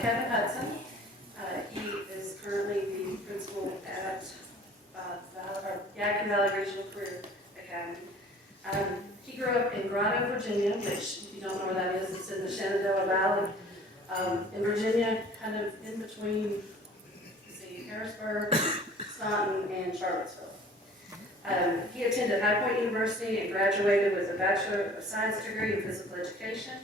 Kevin Hudson. He is currently the principal at Yadkin Valley Regional Career Academy. He grew up in Grotto, Virginia, which, if you don't know where that is, it's in the Shenandoah Valley. In Virginia, kind of in between, Harrisburg, Staunton, and Charlottesville. He attended High Point University and graduated with a Bachelor of Science degree in Physical Education.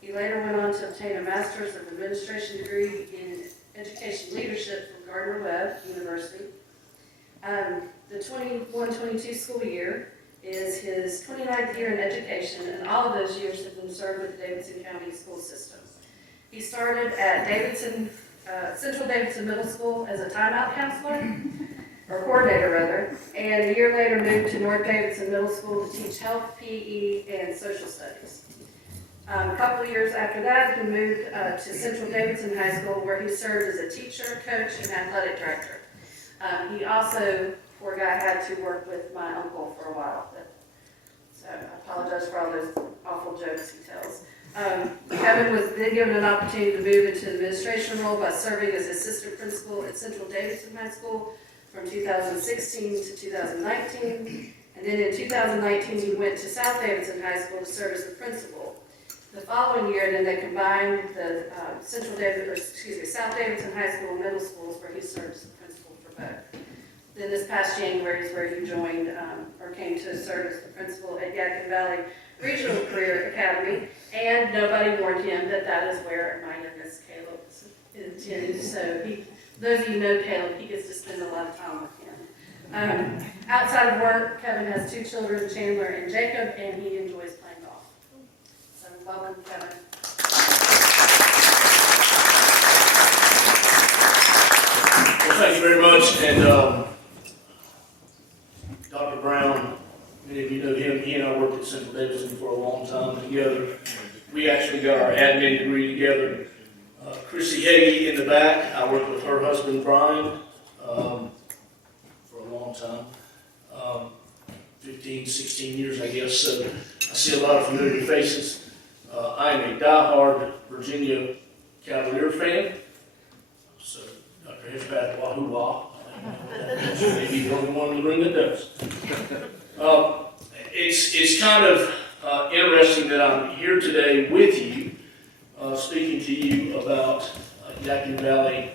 He later went on to obtain a Master's of Administration degree in Education Leadership from Gardner-Webb University. The 21-22 school year is his 29th year in education, and all of those years have been served with the Davidson County school system. He started at Central Davidson Middle School as a timeout counselor, or coordinator rather, and a year later moved to North Davidson Middle School to teach health, PE, and social studies. A couple of years after that, he moved to Central Davidson High School, where he served as a teacher, coach, and athletic director. He also, poor guy, had to work with my uncle for a while, so I apologize for all those awful jokes he tells. Kevin was then given an opportunity to move into an administration role by serving as assistant principal at Central Davidson High School from 2016 to 2019. And then in 2019, he went to South Davidson High School to serve as the principal. The following year, then they combined the South Davidson High School and middle schools, where he served as the principal for both. Then this past January is where he joined or came to serve as the principal at Yadkin Valley Regional Career Academy, and nobody warned him that that is where my youngest Caleb is intended. So those of you who know Caleb, he gets to spend a lot of time with him. Outside of work, Kevin has two children, Chandler and Jacob, and he enjoys playing golf. So welcome, Kevin. Well, thank you very much. And Dr. Brown, many of you know him. He and I worked at Central Davidson for a long time together. We actually got our admin degree together. Chrissy Hagee in the back, I worked with her husband, Brian, for a long time. 15, 16 years, I guess. So I see a lot of familiar faces. I am a diehard Virginia Cavalier fan. So Dr. Hitchback, wahoo wah. Maybe the only one in the room that does. It's kind of interesting that I'm here today with you, speaking to you about Yadkin Valley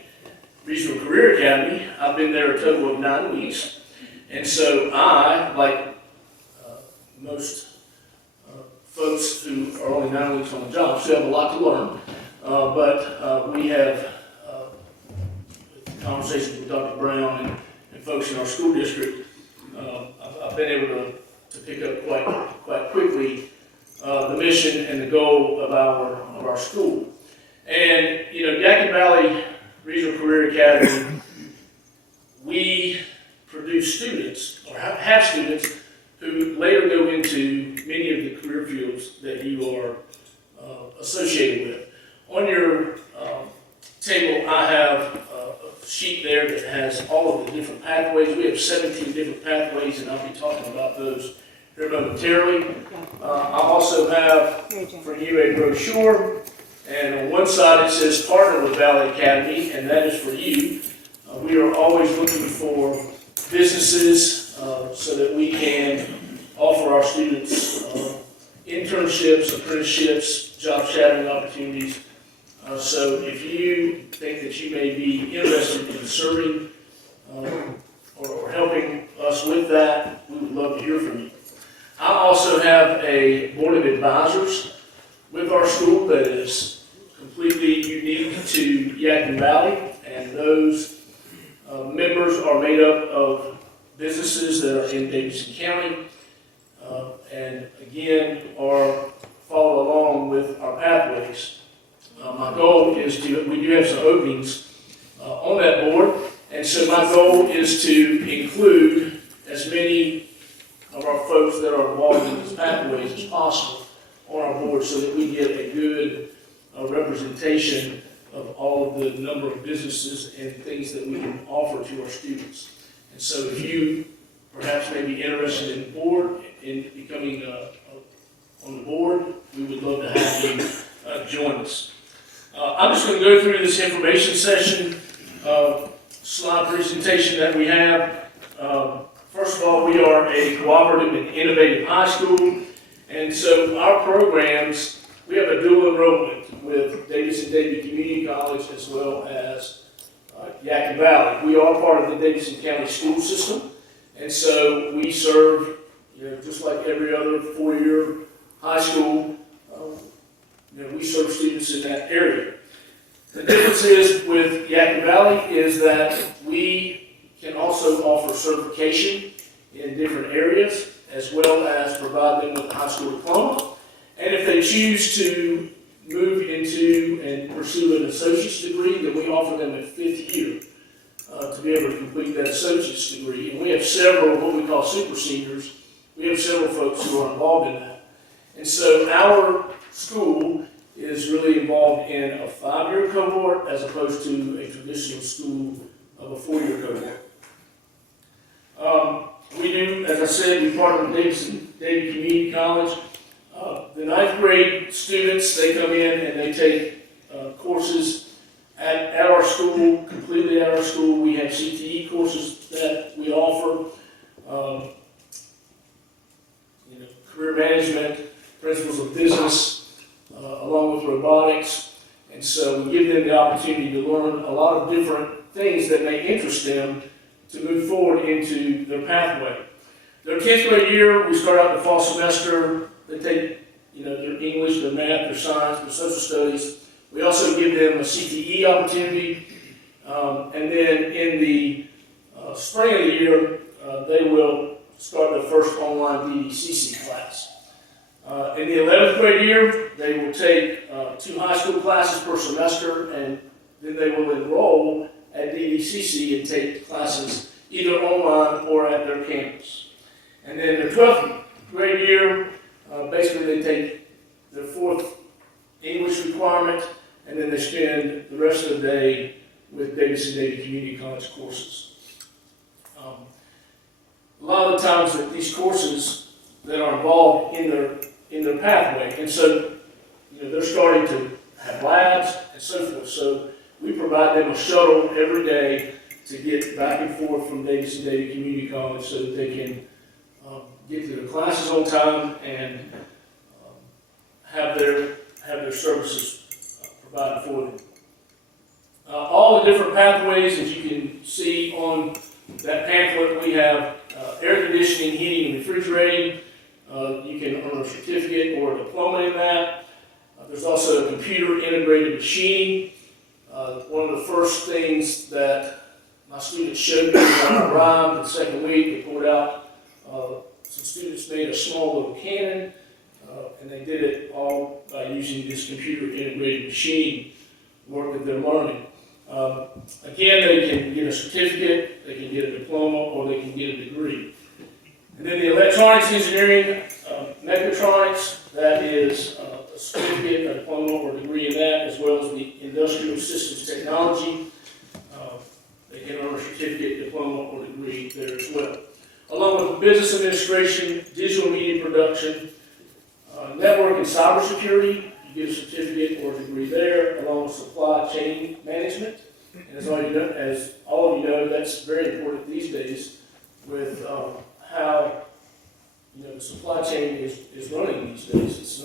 Regional Career Academy. I've been there a total of 9 weeks, and so I, like most folks who are only 9 weeks on the job, still have a lot to learn. But we have conversations with Dr. Brown and folks in our school district. I've been able to pick up quite quickly the mission and the goal of our school. And you know, Yadkin Valley Regional Career Academy, we produce students, or have students, who later go into many of the career fields that you are associated with. On your table, I have a sheet there that has all of the different pathways. We have 17 different pathways, and I'll be talking about those here momentarily. I also have for you a brochure, and on one side it says Partner with Valley Academy, and that is for you. We are always looking for businesses so that we can offer our students internships, apprenticeships, job shadowing opportunities. So if you think that you may be interested in serving or helping us with that, we would love to hear from you. I also have a board of advisors with our school that is completely unique to Yadkin Valley, and those members are made up of businesses that are in Davidson County, and again follow along with our pathways. My goal is we do have some openings on that board, and so my goal is to include as many of our folks that are involved in these pathways as possible on our board, so that we get a good representation of all of the number of businesses and things that we can offer to our students. And so if you perhaps may be interested in becoming on the board, we would love to have you join us. I'm just going to go through this information session, slide presentation that we have. First of all, we are a cooperative and innovative high school, and so our programs, we have a dual enrollment with Davidson-Davie Community College as well as Yadkin Valley. We are part of the Davidson County school system, and so we serve, just like every other four-year high school, we serve students in that area. The difference is with Yadkin Valley is that we can also offer certification in different areas as well as provide them with a high school diploma. And if they choose to move into and pursue an associate's degree, then we offer them a fifth year to be able to complete that associate's degree. And we have several, what we call super seniors, we have several folks who are involved in that. And so our school is really involved in a 5-year cohort as opposed to a traditional school of a 4-year cohort. We do, as I said, we partner with Davidson-Davie Community College. The 9th grade students, they come in and they take courses at our school, completely at our school. We have CTE courses that we offer, career management, principles of business, along with robotics. And so we give them the opportunity to learn a lot of different things that may interest them to move forward into their pathway. Their 10th grade year, we start out the fall semester. They take, their English, their math, their science, their social studies. We also give them a CTE opportunity. And then in the spring of the year, they will start their first online DDCC class. In the 11th grade year, they will take 2 high school classes per semester, and then they will enroll at DDCC and take classes either online or at their campus. And then their 12th grade year, basically they take their 4th English requirement, and then they spend the rest of the day with Davidson-Davie Community College courses. A lot of the times that these courses that are involved in their pathway, and so they're starting to have labs and so forth. So we provide them a shuttle every day to get back and forth from Davidson-Davie Community College so that they can get to their classes on time and have their services provided for them. All the different pathways, as you can see on that pamphlet, we have air conditioning, heating, and refrigerating. You can earn a certificate or a diploma in that. There's also a computer integrated machining. One of the first things that my students showed me when I arrived the second week, they pulled out, some students made a small little cannon, and they did it all by using this computer integrated machine work that they're learning. Again, they can get a certificate, they can get a diploma, or they can get a degree. And then the electronics engineering, mechatronics, that is a certificate, a diploma, or a degree in that, as well as the industrial systems technology. They can earn a certificate, diploma, or degree there as well. Along with business administration, digital media production, network and cybersecurity, you get a certificate or a degree there, along with supply chain management. And as all of you know, that's very important these days with how the supply chain is running these days. It's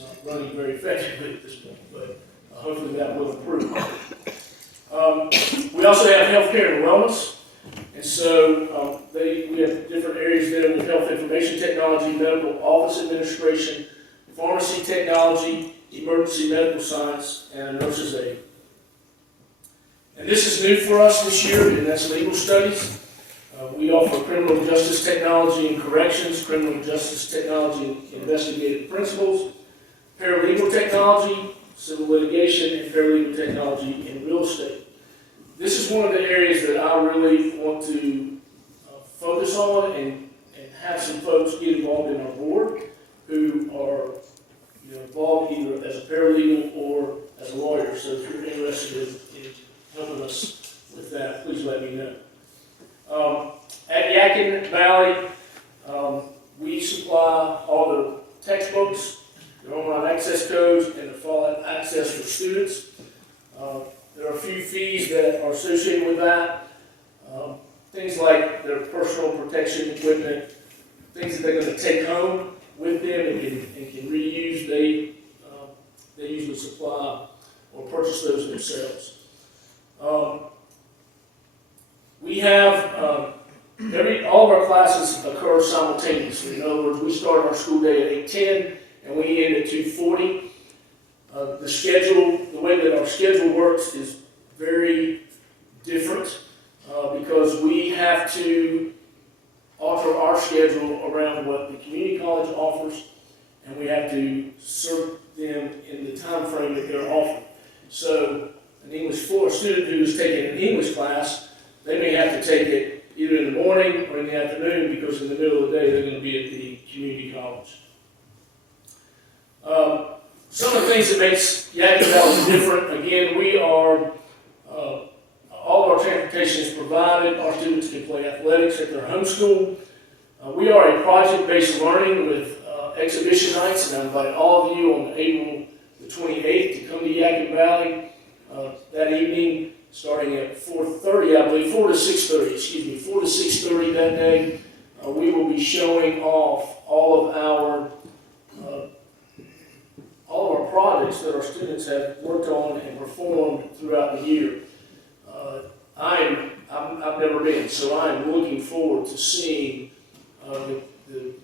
not running very effectively at this point, but hopefully that will improve. We also have healthcare and wellness, and so we have different areas there with health information technology, medical office administration, pharmacy technology, emergency medical science, and a nurse's aide. And this is new for us this year, and that's legal studies. We offer criminal justice technology and corrections, criminal justice technology and investigative principles, paralegal technology, civil litigation, and paralegal technology in real estate. This is one of the areas that I really want to focus on and have some folks get involved in our board who are involved either as a paralegal or as a lawyer. So if you're interested in helping us with that, please let me know. At Yadkin Valley, we supply all the textbooks, their online access codes, and the fall access for students. There are a few fees that are associated with that. Things like their personal protection equipment, things that they're going to take home with them and can reuse. They usually supply or purchase those themselves. We have all of our classes occur simultaneously. In other words, we start our school day at 8:10 and we end at 2:40. The way that our schedule works is very different because we have to alter our schedule around what the community college offers, and we have to serve them in the time frame that they're offered. So a student who is taking an English class, they may have to take it either in the morning or in the afternoon because in the middle of the day they're going to be at the community college. Some of the things that makes Yadkin Valley different, again, we are, all of our transportation is provided. Our students can play athletics at their home school. We are a project-based learning with exhibition nights, and I invite all of you on April the 28th to come to Yadkin Valley that evening, starting at 4:30, I believe, 4 to 6:30 that day. We will be showing off all of our projects that our students have worked on and performed throughout the year. I've never been, so I am looking forward to seeing the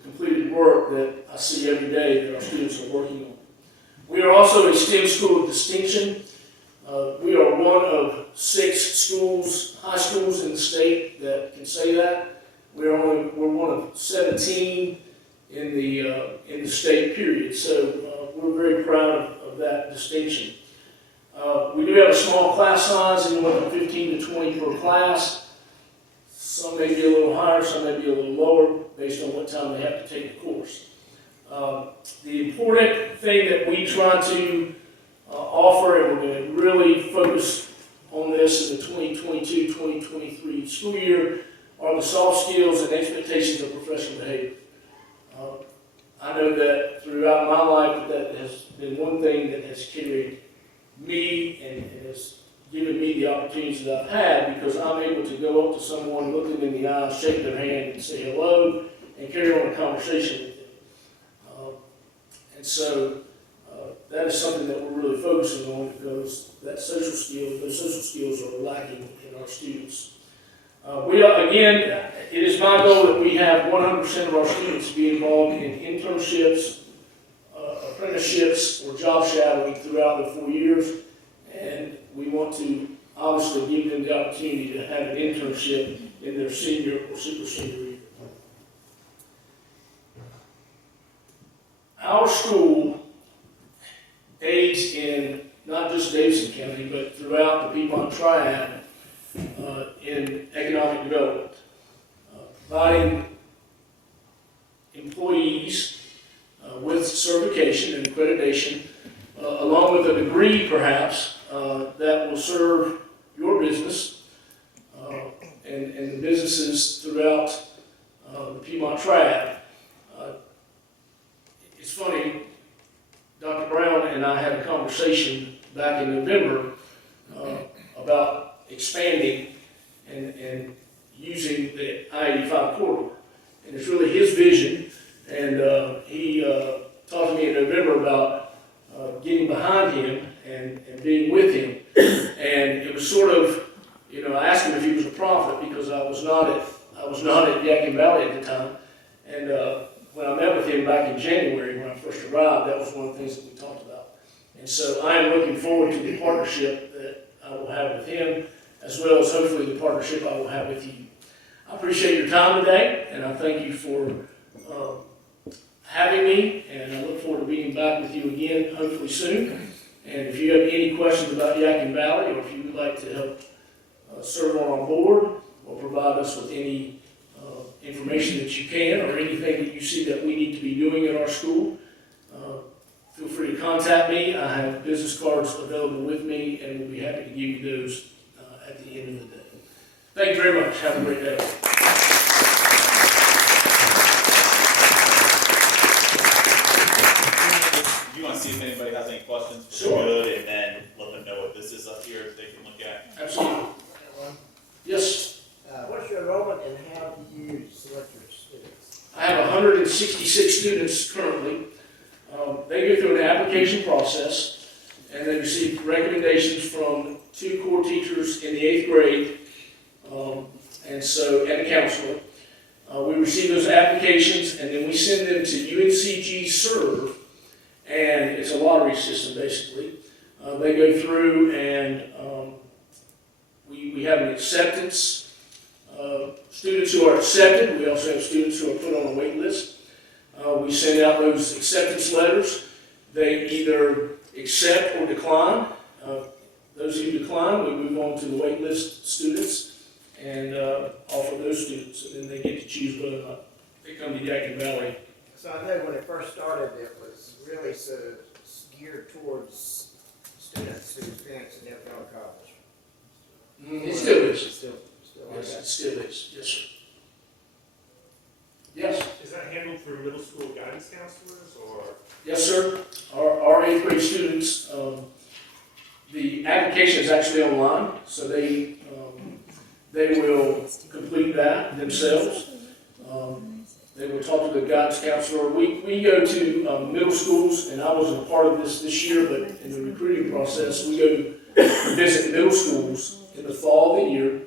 completed work that I see every day that our students are working on. We are also a STEM school of distinction. We are one of 6 schools, high schools in the state that can say that. We're one of 17 in the state period. So we're very proud of that distinction. We do have a small class size, anywhere from 15 to 20 per class. Some may be a little higher, some may be a little lower, based on what time they have to take the course. The important thing that we try to offer, and we're going to really focus on this in the 2022-2023 school year, are the soft skills and expectations of professional behavior. I know that throughout my life that has been one thing that has carried me and has given me the opportunities that I've had, because I'm able to go up to someone, look them in the eye, shake their hand, and say hello, and carry on a conversation with them. And so that is something that we're really focusing on, because those social skills are lacking in our students. It is my goal that we have 100% of our students be involved in internships, apprenticeships, or job shadowing throughout the 4 years, and we want to obviously give them the opportunity to have an internship in their senior or super senior year. Our school aids in not just Davidson County, but throughout the Piedmont Triad in economic development, providing employees with certification and accreditation, along with a degree perhaps that will serve your business and the businesses throughout the Piedmont Triad. It's funny, Dr. Brown and I had a conversation back in November about expanding and using the I-85 corridor. And it's really his vision, and he talked to me in November about getting behind him and being with him. And it was sort of, I asked him if he was a prophet, because I was not at Yadkin Valley at the time. And when I met with him back in January, when I first arrived, that was one of the things that we talked about. And so I am looking forward to the partnership that I will have with him, as well as hopefully the partnership I will have with you. I appreciate your time today, and I thank you for having me, and I look forward to being back with you again, hopefully soon. And if you have any questions about Yadkin Valley, or if you would like to help serve on our board, or provide us with any information that you can, or anything that you see that we need to be doing at our school, feel free to contact me. I have business cards available with me, and we'll be happy to give you those at the end of the day. Thank you very much. Have a great day. You want to see if anybody has any questions? Sure. Good, and then let them know what this is up here that they can look at? Absolutely. Yes, What's your enrollment and how do you select your students? I have 166 students currently. They go through an application process, and they receive recommendations from 2 core teachers in the 8th grade, and a counselor. We receive those applications, and then we send them to UNCG Serve, and it's a lottery system basically. They go through and we have an acceptance. Students who are accepted, we also have students who are put on a wait list. We send out those acceptance letters. They either accept or decline. Those who decline, we move on to the wait list students and offer those students, and then they get to choose whether or not they come to Yadkin Valley. So I know when it first started, it was really sort of geared towards students whose parents had never gone to college. It still is. It's still like Yes, that. it still is. Yes, sir. Yes. Is that handled through middle school guidance counselors or? Yes, sir. Our 8th grade students, the application is actually online, so they will complete that themselves. They will talk to the guidance counselor. We go to middle schools, and I wasn't a part of this year, but in the recruiting process, we go to visit middle schools in the fall of the year,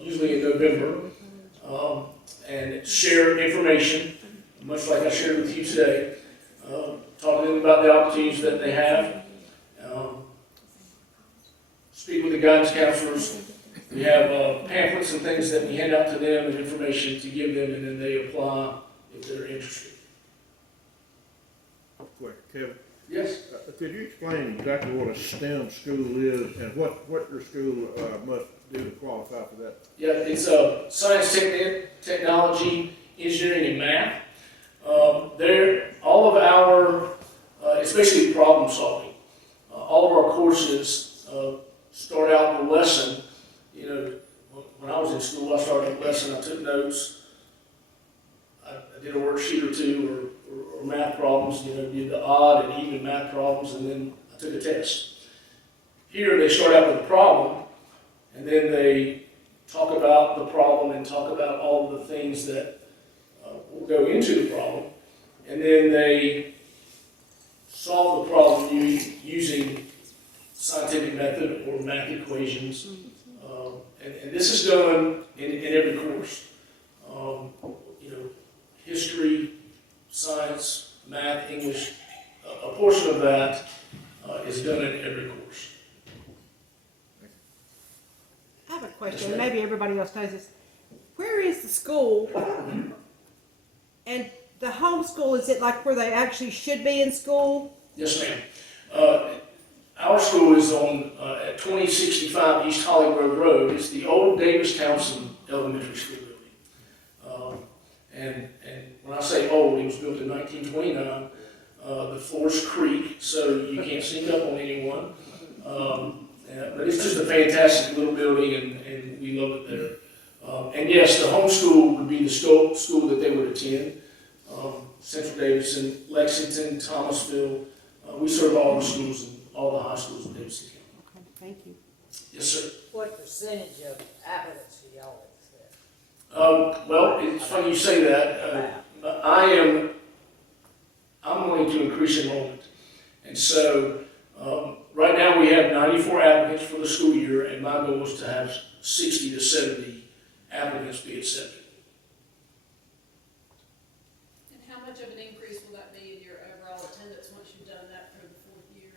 usually in November, and share information, much like I shared with you today. Talk to them about the opportunities that they have. Speak with the guidance counselors. We have pamphlets and things that we hand out to them and information to give them, and then they apply if they're interested. Quick, Kevin, Yes? could you explain exactly what a STEM school is and what your school must do to qualify for that? Yeah, it's science, technology, engineering, and math. All of our, it's basically problem solving. All of our courses start out in a lesson. You know, when I was in school, I started a lesson, I took notes, I did a worksheet or two, or math problems, you know, did the odd and even math problems, and then I took a test. Here, they start out with a problem, and then they talk about the problem and talk about all of the things that will go into the problem, and then they solve the problem using scientific method or math equations. And this is done in every course. You know, history, science, math, English, a portion of that is done in every course. I have a question, Yes, ma'am. maybe everybody else knows this. Where is the school? And the homeschool, is it like where they actually should be in school? Yes, ma'am. Our school is on at 2065 East Holly Grove Road. It's the old Davis Townsend Elementary School building. And when I say old, it was built in 1929. The floor's creak, so you can't sneak up on anyone. But it's just a fantastic little building, and we love it there. And yes, the homeschool would be the school that they would attend. Central Davidson, Lexington, Thomasville. We serve all the schools and all the high schools in Davidson County. Okay, thank you. Yes, sir. What percentage of applicants do y'all accept? Well, it's funny you say that. I'm willing to increase enrollment. And so, right now we have 94 applicants for the school year, and my goal is to have 60 to 70 applicants be accepted. And how much of an increase will that be in your overall attendance once you've done that for the 4th year?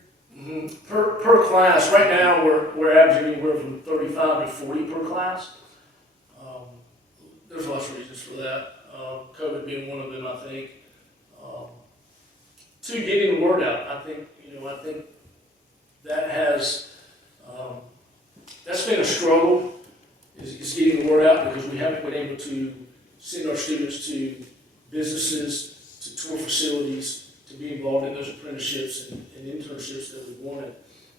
Per class, right now we're averaging anywhere from 35 to 40 per class. There's lots of reasons for that. COVID being one of them, I think. Two, getting the word out. I think that has, that's been a struggle, is getting the word out, because we haven't been able to send our students to businesses, to tour facilities, to be involved in those apprenticeships and internships that we wanted.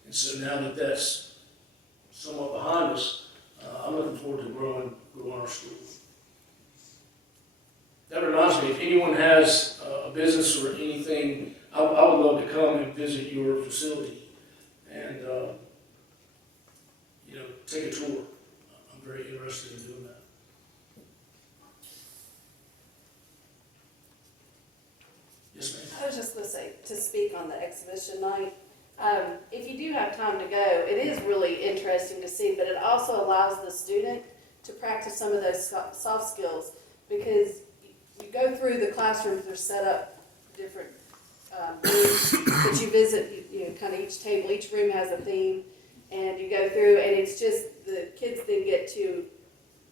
And so now that that's somewhat behind us, I'm looking forward to growing our school. That reminds me, if anyone has a business or anything, I would love to come and visit your facility and take a tour. I'm very interested in doing that. Yes, ma'am. I was just gonna say, to speak on the exhibition night, if you do have time to go, it is really interesting to see, but it also allows the student to practice some of those soft skills, because you go through the classrooms, they're set up different rooms that you visit, you know, kind of each table, each room has a theme, and you go through, and it's just, the kids then get to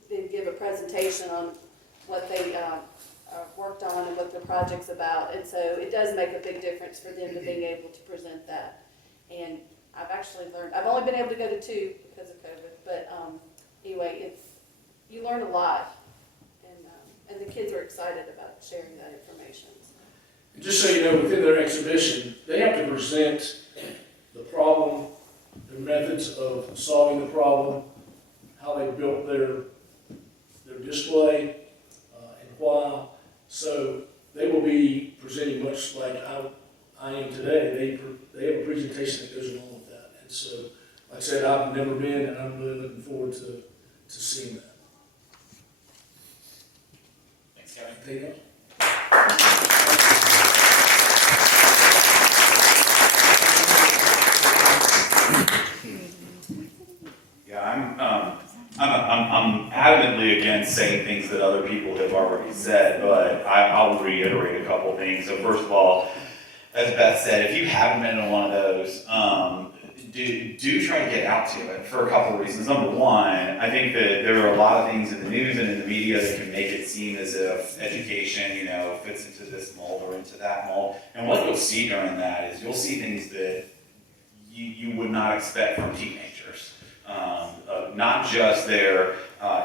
then give a presentation on what they worked on and what the project's about, and so it does make a big difference for them to being able to present that. And I've actually learned, I've only been able to go to 2 because of COVID, but anyway, you learn a lot, and the kids are excited about sharing that information. And just so you know, within their exhibition, they have to present the problem, their methods of solving the problem, how they built their display, and why. So they will be presenting much like I am today. They have a presentation that goes along with that. And so, like I said, I've never been, and I'm really looking forward to seeing that. Thanks, Kevin. Anything else? Yeah, I'm adamantly against saying things that other people have already said, but I'll reiterate a couple things. So first of all, as Beth said, if you haven't been in one of those, do try to get out to it for a couple of reasons. Number one, I think that there are a lot of things in the news and in the media that can make it seem as if education, fits into this mold or into that mold. And what you'll see during that is you'll see things that you would not expect from teenagers. Not just their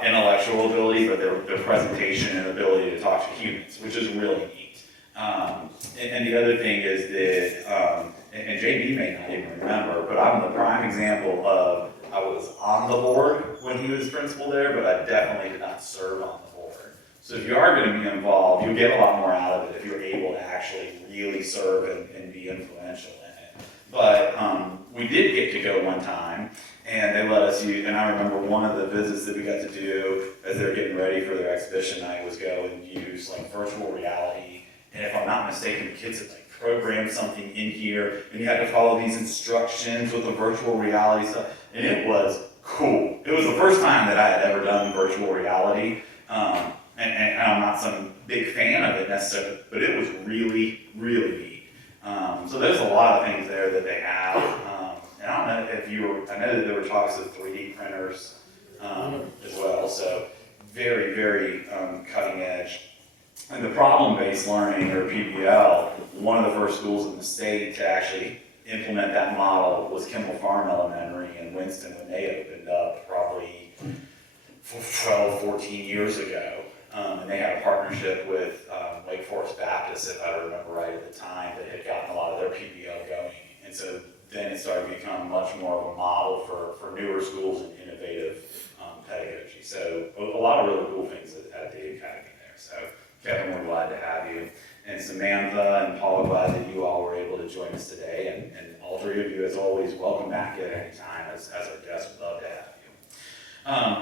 intellectual ability, but their presentation and ability to talk to humans, which is really neat. And the other thing is that, and JB may not even remember, but I'm the prime example of I was on the board when he was principal there, but I definitely did not serve on the board. So if you are going to be involved, you'll get a lot more out of it if you're able to actually really serve and be influential in it. But we did get to go one time, and they let us use, and I remember one of the visits that we got to do as they were getting ready for their exhibition night was go and use like virtual reality. And if I'm not mistaken, the kids had like programmed something in here, and you had to follow these instructions with the virtual reality stuff, and it was cool. It was the first time that I had ever done virtual reality, and I'm not some big fan of it necessarily, but it was really, really neat. So there's a lot of things there that they have. And I don't know if I know that there were talks of 3D printers as well, so very, very cutting edge. And the problem-based learning, or PBL, one of the first schools in the state to actually implement that model was Kimball Farm Elementary in Winston when they opened up probably 12, 14 years ago. And they had a partnership with Wake Forest Baptist, if I remember right at the time, that had gotten a lot of their PBL going. And so then it started to become much more of a model for newer schools and innovative pedagogy. So a lot of really cool things at the academy there. So Kevin, we're glad to have you. And Samantha and Paula, glad that you all were able to join us today. And all three of you, as always, welcome back at any time as our guests. Would love to